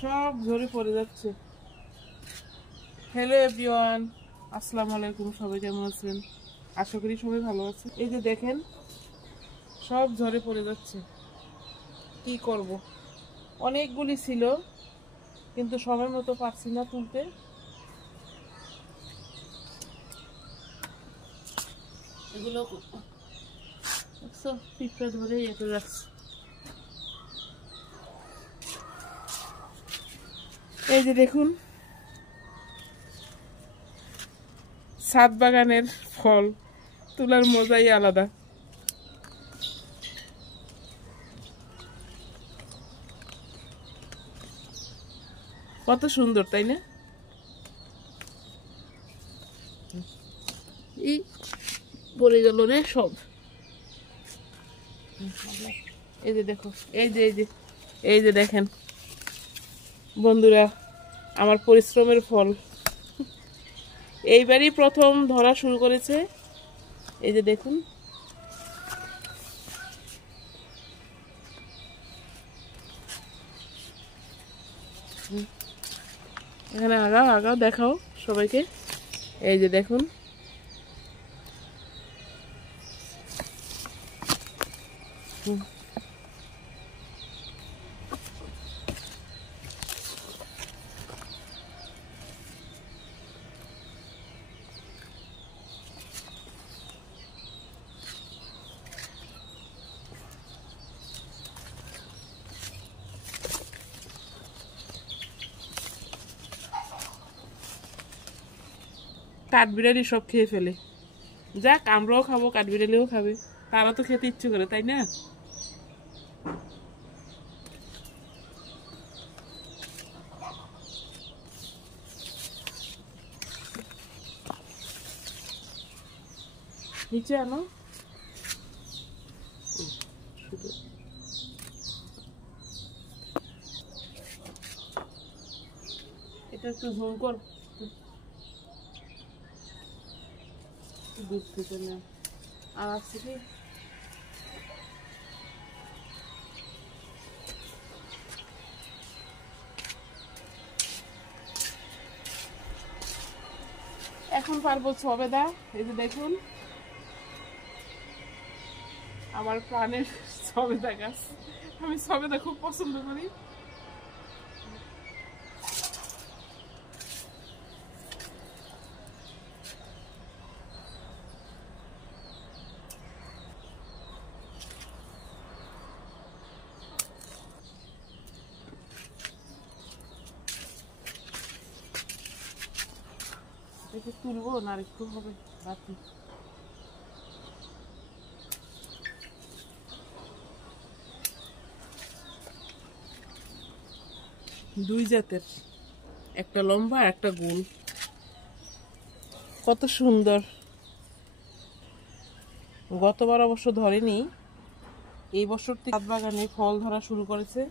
সব ঝরে পড়ে যাচ্ছে। হ্যালো এভরিওয়ান, আসসালামু আলাইকুম। সবাই কেমন আছেন? আশা করি সবাই ভালো আছে। এই যে দেখেন সব ঝরে পড়ে যাচ্ছে। কি করব, অনেকগুলি ছিল কিন্তু সময় মতো পারছি না তুলতে। এগুলো পিঁপড়া ধরে ইয়ে করে রাখছি। এই যে দেখুন ছাদ বাগানের ফল তোলার মজাই আলাদা। কত সুন্দর তাই না? এই পড়ে গেল রে সব। এই যে দেখো, এই যে দেখেন বন্ধুরা, আমার পরিশ্রমের ফল এইবারই প্রথম ধরা শুরু করেছে। এই যে দেখুন, এখানে আগাও দেখাও সবাইকে। এই যে দেখুন, কাঠবিড়ালি সব খেয়ে ফেলে। যাক, আমরাও খাবো, কাঠবিড়ালিও খাবে। তারা তো খেতে ইচ্ছে করে, তাই না? নিচে আনো। এটা একটু ঝোল কর, দুধ থেকে না। আর আছে কি? এখন পারবো সবেদা। এই যে দেখুন আমার প্রাণের সবেদা গাছ। আমি সবেদা খুব পছন্দ করি। একটু তুলবো না, আর একটু হবে বাকি। দুই জাতের, একটা লম্বা একটা গোল। কত সুন্দর। গতবার অবশ্য ধরেনি, এই বছর ছাদ বাগানে ফল ধরা শুরু করেছে।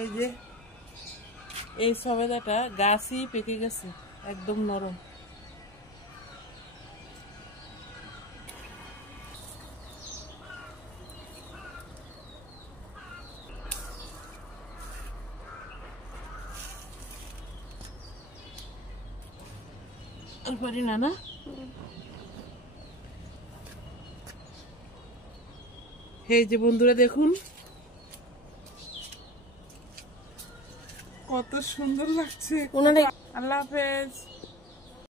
এই যে এই সবেদাটা গাছই পেকে গেছে, একদম নরম। আর পারি না না। এই যে বন্ধুরা দেখুন কত সুন্দর লাগছে। আল্লাহ হাফেজ।